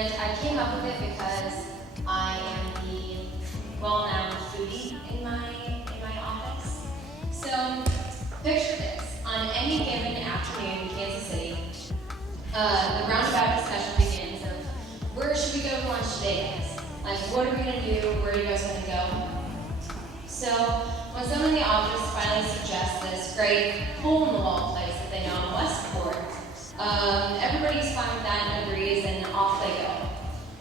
And I came up with it because I am the well-known foodie in my office. So picture this: on any given afternoon in Kansas City, the roundabout discussion begins of where should we go to lunch today, guys? Like, what are we gonna do? Where are you guys gonna go? So when someone in the office finally suggests this great hole-in-the-wall place that they know in Westport, everybody's fine with that and agrees, and off they go.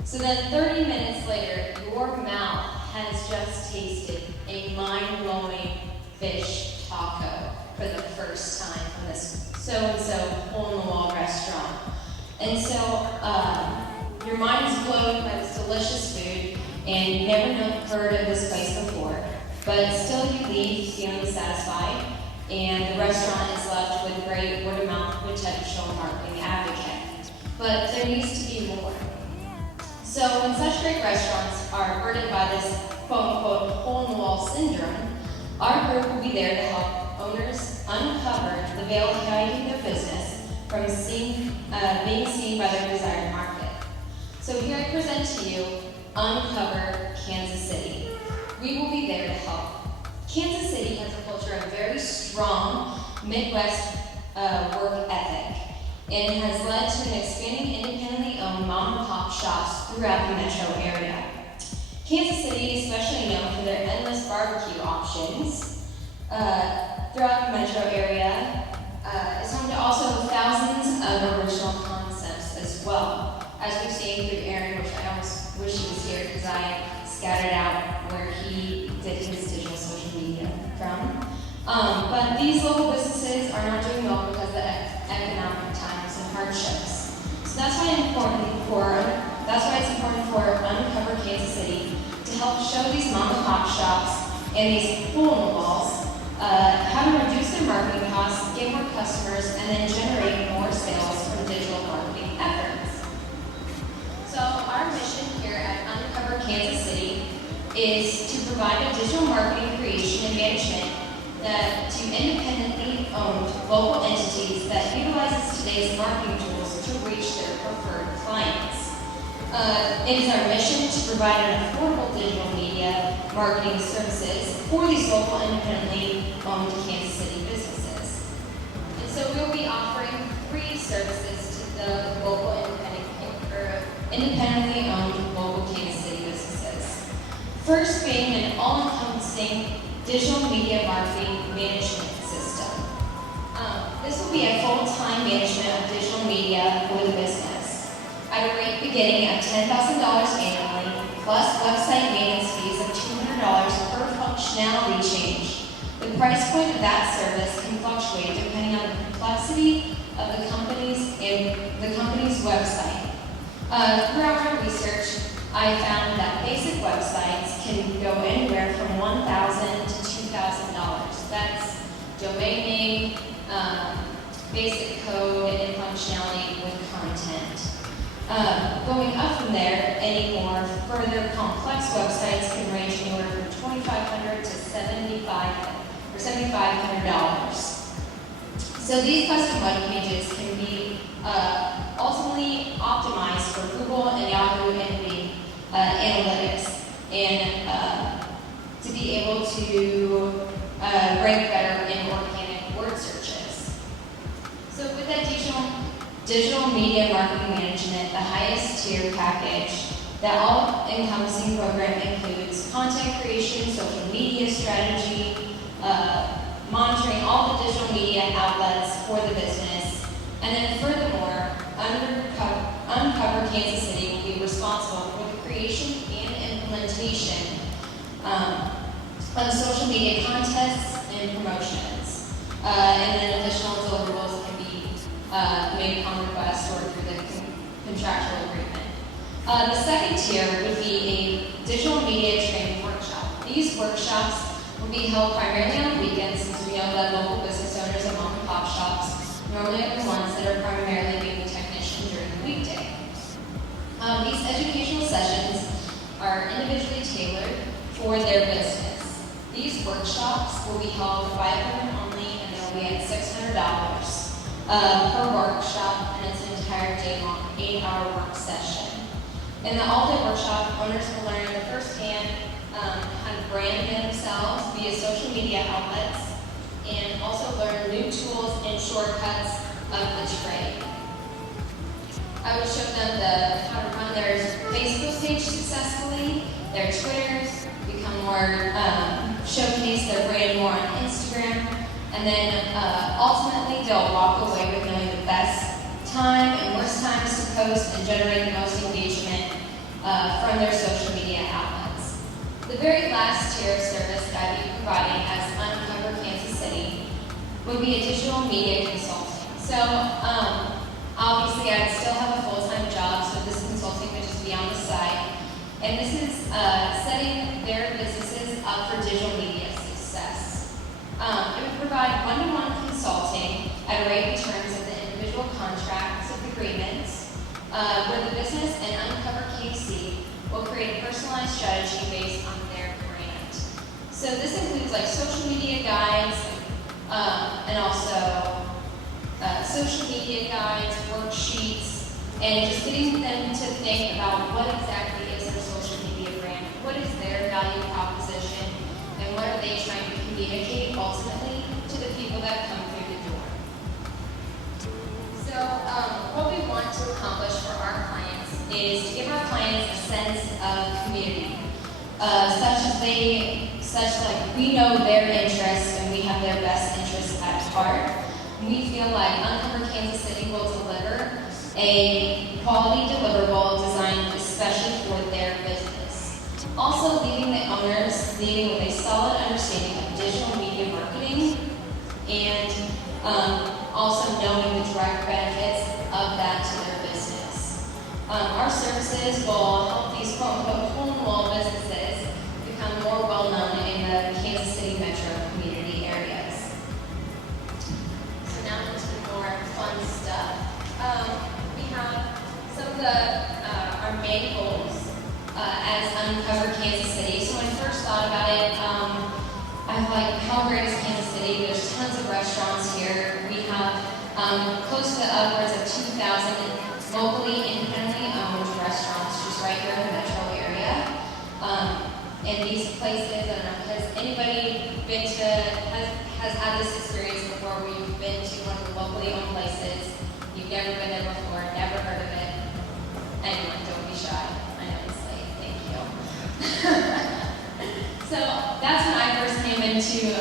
So then 30 minutes later, your mouth has just tasted a mind-blowing fish taco for the first time from this so-and-so hole-in-the-wall restaurant. And so your mind's blown by this delicious food, and you've never heard of this place before, but still you leave feeling satisfied, and the restaurant is left with great word-of-mouth potential marketing advocate. But there needs to be more. So when such great restaurants are burdened by this quote-unquote hole-in-the-wall syndrome, our group will be there to help owners uncover the veil hiding their business from being seen by their desired market. So here I present to you Uncover Kansas City. We will be there to help. Kansas City has a culture of very strong Midwest work ethic, and has led to an expanding independently owned mom-and-pop shops throughout the metro area. Kansas City is especially known for their endless barbecue options throughout the metro area. It's home to also thousands of original concepts as well, as we've seen through Aaron, which I almost wish he was here because I scattered out where he did his digital social media from. But these local businesses are not doing well because of the economic times and hardships. So that's why it's important for Uncover Kansas City to help show these mom-and-pop shops and these hole-in-the-walls how to reduce their marketing costs, get more customers, and then generate more sales from digital marketing efforts. So our mission here at Uncover Kansas City is to provide a digital marketing creation and management to independently owned local entities that utilizes today's marketing tools to reach their preferred clients. It is our mission to provide an affordable digital media marketing services for these local independently owned Kansas City businesses. And so we will be offering 3 services to the local independently owned local Kansas City businesses. First being an all-encompassing digital media marketing management system. This will be a full-time management of digital media for the business at a rate beginning at $10,000 annually, plus website maintenance fees of $200 per functionality change. The price point of that service can fluctuate depending on the complexity of the company's website. Throughout my research, I found that basic websites can go anywhere from $1,000 to $2,000. That's domain name, basic code, and functionality with content. Going up from there, any more further complex websites can range anywhere from $2,500 to $7,500. So these custom web pages can be ultimately optimized for Google and Yahoo and Bing analytics, and to be able to rank better in organic word searches. So with that digital media marketing management, the highest tier package, that all-encompassing program includes content creation, social media strategy, monitoring all the digital media outlets for the business, and then furthermore, Uncover Kansas City will be responsible for the creation and implementation of social media contests and promotions. And then additional deliverables can be made upon request or through the contractual agreement. The second tier would be a digital media training workshop. These workshops will be held primarily on weekends, since we know that local business owners and mom-and-pop shops normally are the ones that are primarily being the technician during the weekday. These educational sessions are individually tailored for their business. These workshops will be held by appointment only, and they'll be at $600 per workshop, and it's an entire day-long 8-hour work session. In the all-day workshop, owners will learn the firsthand how to brand themselves via social media outlets, and also learn new tools and shortcuts of the trade. I would show them how to run their Facebook page successfully, their Twitters, become more, showcase their brand more on Instagram, and then ultimately they'll walk away with knowing the best time and worst times to post and generate the most engagement from their social media outlets. The very last tier of service that I'd be providing as UnCoverKC would be a digital media consulting. So obviously I'd still have a full-time job, so this consulting would just be on the side. And this is setting their businesses up for digital media success. It would provide one-to-one consulting at a rate in terms of the individual contracts of agreements, where the business and UnCoverKC will create a personalized strategy based on their brand. So this includes like social media guides, and also social media guides, worksheets, and just getting them to think about what exactly is their social media brand, what is their value proposition, and what are they trying to communicate ultimately to the people that come through the door. So what we want to accomplish for our clients is to give our clients a sense of community, such like we know their interests and we have their best interests at heart. We feel like UnCoverKC will deliver a quality deliverable designed especially for their business. Also leaving the owners leaving with a solid understanding of digital media marketing and also knowing the direct benefits of that to their business. Our services will help these quote-unquote hole-in-the-wall businesses become more well-known in the Kansas City metro community areas. So now into the more fun stuff. We have some of our main goals as UnCoverKC. So when I first thought about it, I was like, how great is Kansas City? There's tons of restaurants here. We have close to upwards of 2,000 locally independently owned restaurants just right here in the metro area. And these places, I don't know, has anybody been to, has had this experience before where you've been to one of the locally owned places, you've never been there before, never heard of it? Anyone, don't be shy. I know it's late, thank you. So that's when I first came into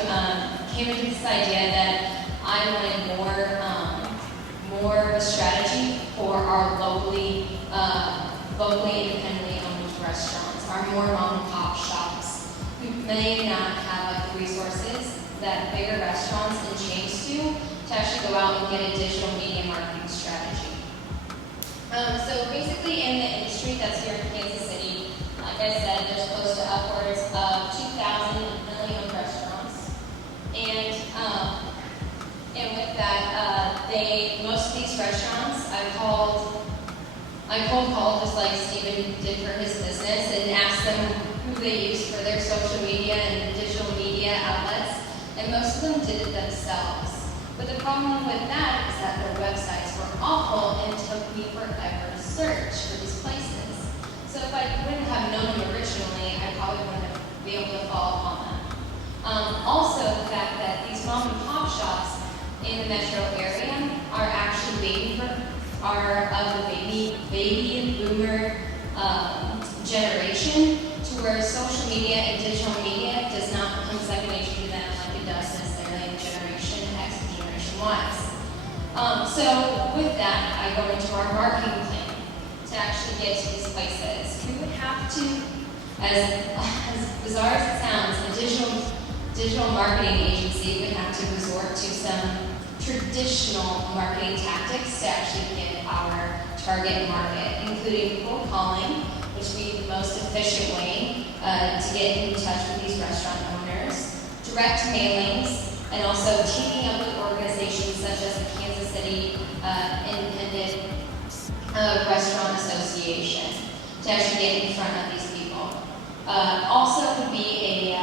this idea that I wanted more of a strategy for our locally independently owned restaurants, our more mom and pop shops who may not have like the resources that bigger restaurants and chains do to actually go out and get a digital media marketing strategy. So basically in the industry that's here in Kansas City, like I said, there's close to upwards of 2,000 independently owned restaurants. And with that, most of these restaurants, I cold called just like Stephen did for his business and asked them who they use for their social media and digital media outlets, and most of them did it themselves. But the problem with that is that their websites were awful and took me forever to search for these places. So if I wouldn't have known them originally, I probably wouldn't be able to follow upon them. Also, the fact that these mom and pop shops in the metro area are actually of the baby boomer generation, to where social media and digital media does not become second nature to them like it does necessarily in Generation X and Generation Y. So with that, I go into our marketing plan to actually get to these places. We would have to, as bizarre as it sounds, a digital marketing agency would have to resort to some traditional marketing tactics to actually get our target market, including cold calling, which would be the most efficient way to get in touch with these restaurant owners, direct mailings, and also teaming up with organizations such as the Kansas City Independent Restaurant Association to actually get in front of these people. Also would be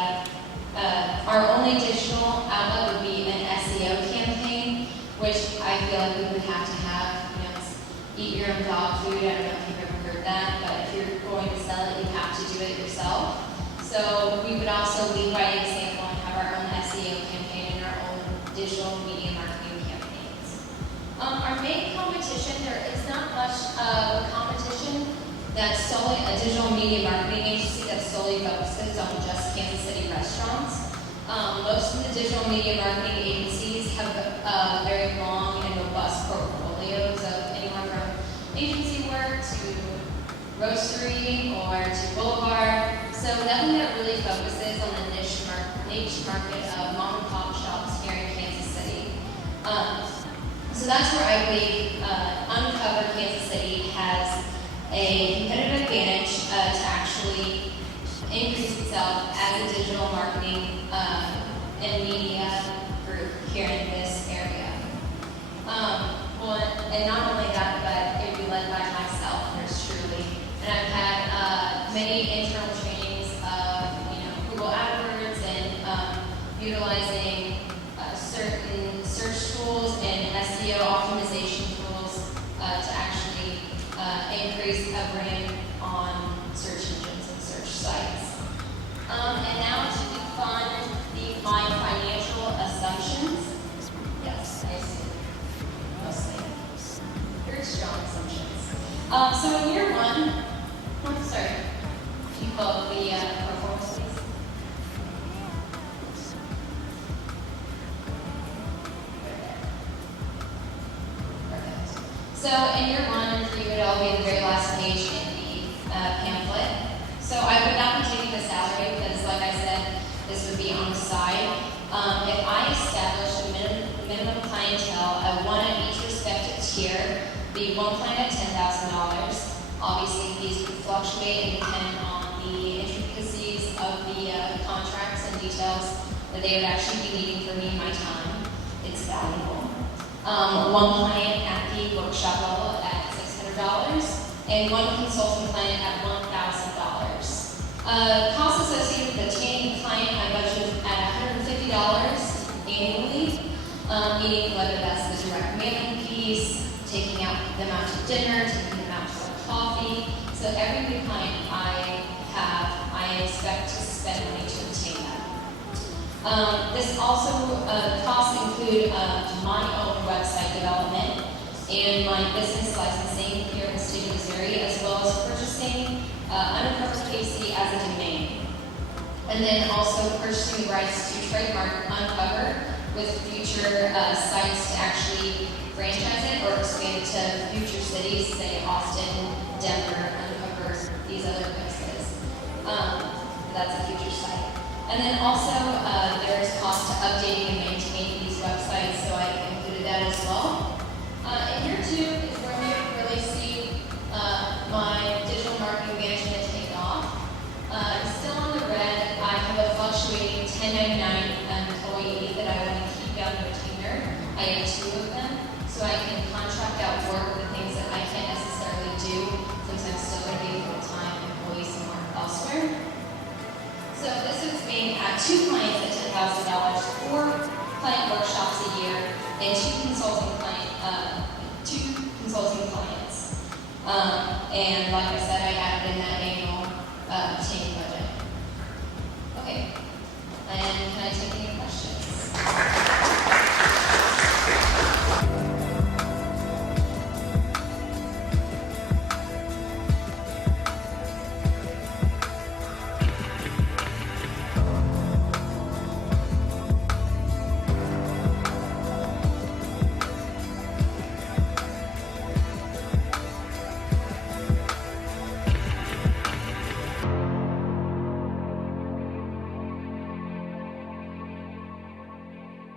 our only digital outlet would be an SEO campaign, which I feel like we would have to have, it's eat your own dog food. I don't know if you've ever heard that, but if you're do it yourself. So we would also lead by example and have our own SEO campaign and our own digital media marketing campaigns. Our main competition, there is not much of a competition that's solely a digital media marketing agency that solely focuses on just Kansas City restaurants. Most of the digital media marketing agencies have very long and robust portfolios of anywhere from agency work to roastery or to boulevard. So nothing that really focuses on the niche market of mom and pop shops here in Kansas City. So that's where I believe UnCoverKC has a competitive advantage to actually increase itself as a digital marketing and media group here in this area. And not only that, but it would be led by myself, there's truly. And I've had many internal trainings of Google AdWords and utilizing certain search tools and SEO optimization tools to actually increase a brand on search engines and search sites. And now to define financial assumptions. Yes, I see. Mostly. Very strong assumptions. So in year one, sorry, can you pull up the performance, please? Perfect. So in year 1 and 3 would all be the very last page in the pamphlet. So I would not be taking the salary because, like I said, this would be on the side. If I established a minimum clientele at one at each respective tier, be one client at $10,000. Obviously, these would fluctuate and depend on the intricacies of the contracts and details that they would actually be needing for me and my time. It's valuable. One client at the workshop level at $600, and one consulting client at $1,000. Costs associated with obtaining a client, I budgeted at $150 annually, meaning whether that's the direct mailing piece, taking them out to dinner, taking them out to a coffee. So every new client I have, I expect to spend money to obtain that. This also, costs include my own website development and my business licensing here in the state of Missouri, as well as purchasing UnCoverKC as a domain. And then also purchasing the rights to trademark Uncover with future sites to actually franchise it or expand it to future cities, say Austin, Denver, Uncover, these other places. That's a future site. And then also there's cost to updating and maintaining these websites, so I included that as well. In year 2 is where we really see my digital marketing management take off. I'm still on the red. I have a fluctuating 1099 employee that I want to keep on retainer. I have 2 of them, so I can contract out work for the things that I can't necessarily do since I'm still going to be a full-time employee somewhere elsewhere. So this is me at 2 clients at $10,000, 4 client workshops a year, and 2 consulting clients. And like I said, I